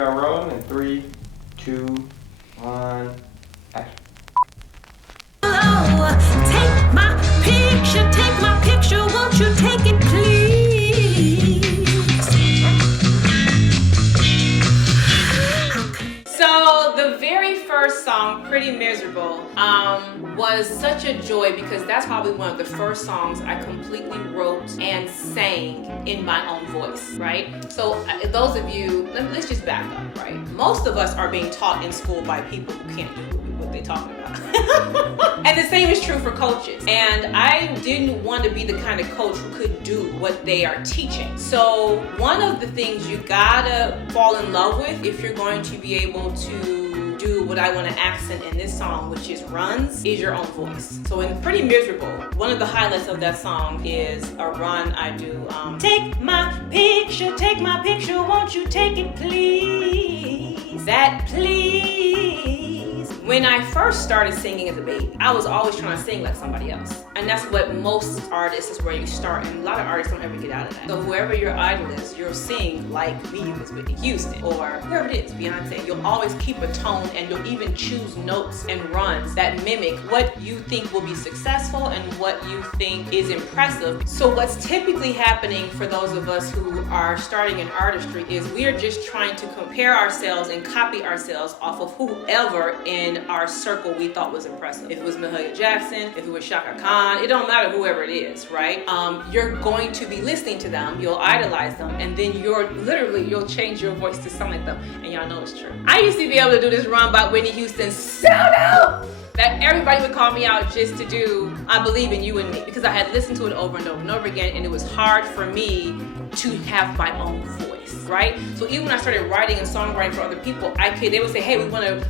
we are rolling in 3, 2, 1, action. Take my picture, won't you take it please? So the very first song, Pretty Miserable, was such a joy because that's probably one of the first songs I completely wrote and sang in my own voice, right? So those of you, let's just back up, right? Most of us are being taught in school by people who can't do what they're talking about. And the same is true for coaches. And I didn't want to be the kind of coach who could do what they are teaching. So one of the things you gotta fall in love with if you're going to be able to do what I want to accent in this song, which is runs, is your own voice. So in Pretty Miserable, one of the highlights of that song is a run I do. Take my picture, won't you take it please? That please. When I first started singing as a baby, I was always trying to sing like somebody else. And that's what most artists is where you start. And a lot of artists don't ever get out of that. So whoever your idol is, you'll sing like me was Whitney Houston or whoever it is, Beyonce. You'll always keep a tone and you'll even choose notes and runs that mimic what you think will be successful and what you think is impressive. So what's typically happening for those of us who are starting in artistry is we are just trying to compare ourselves and copy ourselves off of whoever in our circle we thought was impressive. If it was Mahalia Jackson, if it was Shaka Khan, it don't matter whoever it is, right? You're going to be listening to them, you'll idolize them, and then you'll change your voice to sound like them, and y'all know it's true. I used to be able to do this run by Whitney Houston, shout out! That everybody would call me out just to do I Believe in You and Me, because I had listened to it over and over and over again, and it was hard for me to have my own voice, right? So even when I started writing and songwriting for other people, they would say, hey, we want a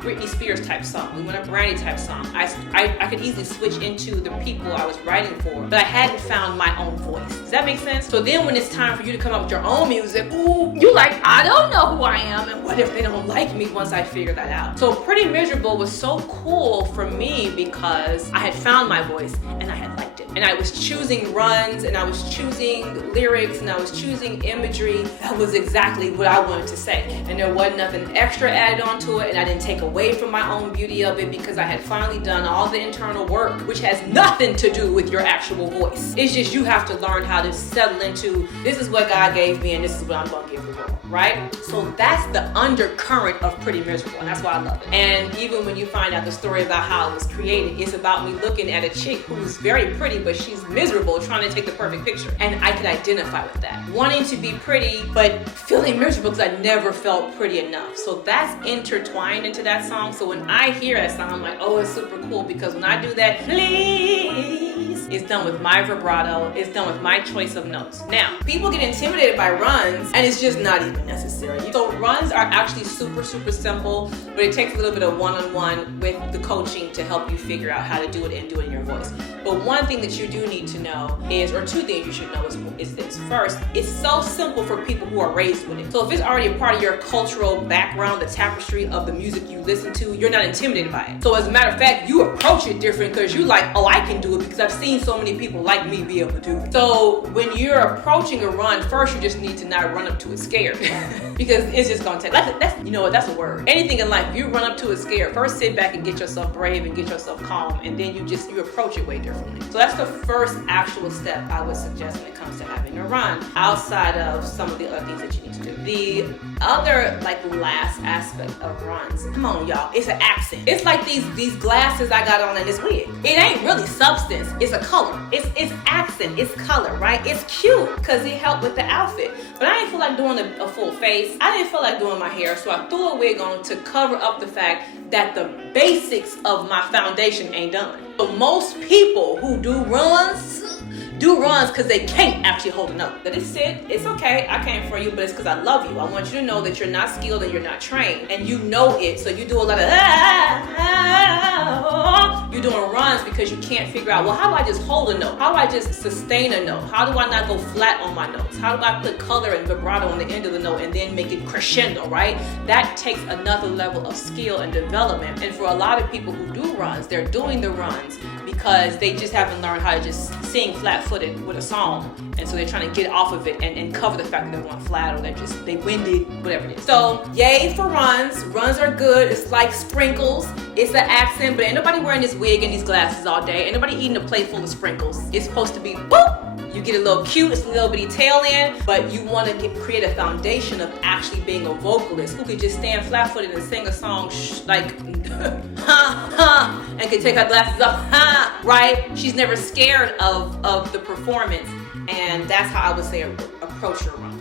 Britney Spears type song, we want a Brandy type song. I could easily switch into the people I was writing for, but I hadn't found my own voice. Does that make sense? So then when it's time for you to come up with your own music, ooh, you like, I don't know who I am, and what if they don't like me once I figure that out? So Pretty Miserable was so cool for me because I had found my voice and I had liked it. And I was choosing runs and I was choosing lyrics and I was choosing imagery that was exactly what I wanted to say. And there wasn't nothing extra added onto it, and I didn't take away from my own beauty of it because I had finally done all the internal work, which has nothing to do with your actual voice. It's just you have to learn how to settle into, this is what God gave me and this is what I'm gonna give the world, right? So that's the undercurrent of Pretty Miserable, and that's why I love it. And even when you find out the story about how it was created, it's about me looking at a chick who's very pretty, but she's miserable trying to take the perfect picture. And I can identify with that. Wanting to be pretty, but feeling miserable because I never felt pretty enough. So that's intertwined into that song. So when I hear that song, I'm like, oh, it's super cool, because when I do that, please, it's done with my vibrato, it's done with my choice of notes. Now, people get intimidated by runs, and it's just not even necessary. So runs are actually super, super simple, but it takes a little bit of one-on-one with the coaching to help you figure out how to do it and do it in your voice. But one thing that you do need to know is, or two things you should know is this. First, it's so simple for people who are raised with it. So if it's already a part of your cultural background, the tapestry of the music you listen to, you're not intimidated by it. So as a matter of fact, you approach it different because you're like, oh, I can do it because I've seen so many people like me be able to do it. So when you're approaching a run, first you just need to not run up to it scared because it's just gonna take, that's you know what, that's a word. Anything in life, you run up to it scared, first sit back and get yourself brave and get yourself calm, and then you approach it way differently. So that's the first actual step I would suggest when it comes to having a run, outside of some of the other things that you need to do. The other last aspect of runs, come on y'all, it's an accent. It's like these glasses I got on in this wig. It ain't really substance, it's a color. It's accent, it's color, right? It's cute because it helped with the outfit. But I didn't feel like doing a full face. I didn't feel like doing my hair, so I threw a wig on to cover up the fact that the basics of my foundation ain't done. But most people who do runs because they can't actually hold a note. That is it. It's okay. I came for you, but it's because I love you. I want you to know that you're not skilled and you're not trained, and you know it. So you do a lot of you're doing runs because you can't figure out, well, how do I just hold a note? How do I just sustain a note? How do I not go flat on my notes? How do I put color and vibrato on the end of the note and then make it crescendo, right? That takes another level of skill and development. And for a lot of people who do runs, they're doing the runs because they just haven't learned how to just sing flat-footed with a song. And so they're trying to get off of it and cover the fact that they're going flat, or they winded, whatever it is. So yay for runs. Runs are good. It's like sprinkles. It's an accent, but ain't nobody wearing this wig and these glasses all day. Ain't nobody eating a plate full of sprinkles. It's supposed to be whoop. You get a little cute, it's a little bitty tail end, but you want to create a foundation of actually being a vocalist who could just stand flat-footed and sing a song like ha ha, and can take her glasses off, ha, right? She's never scared of the performance, and that's how I would say approach your run.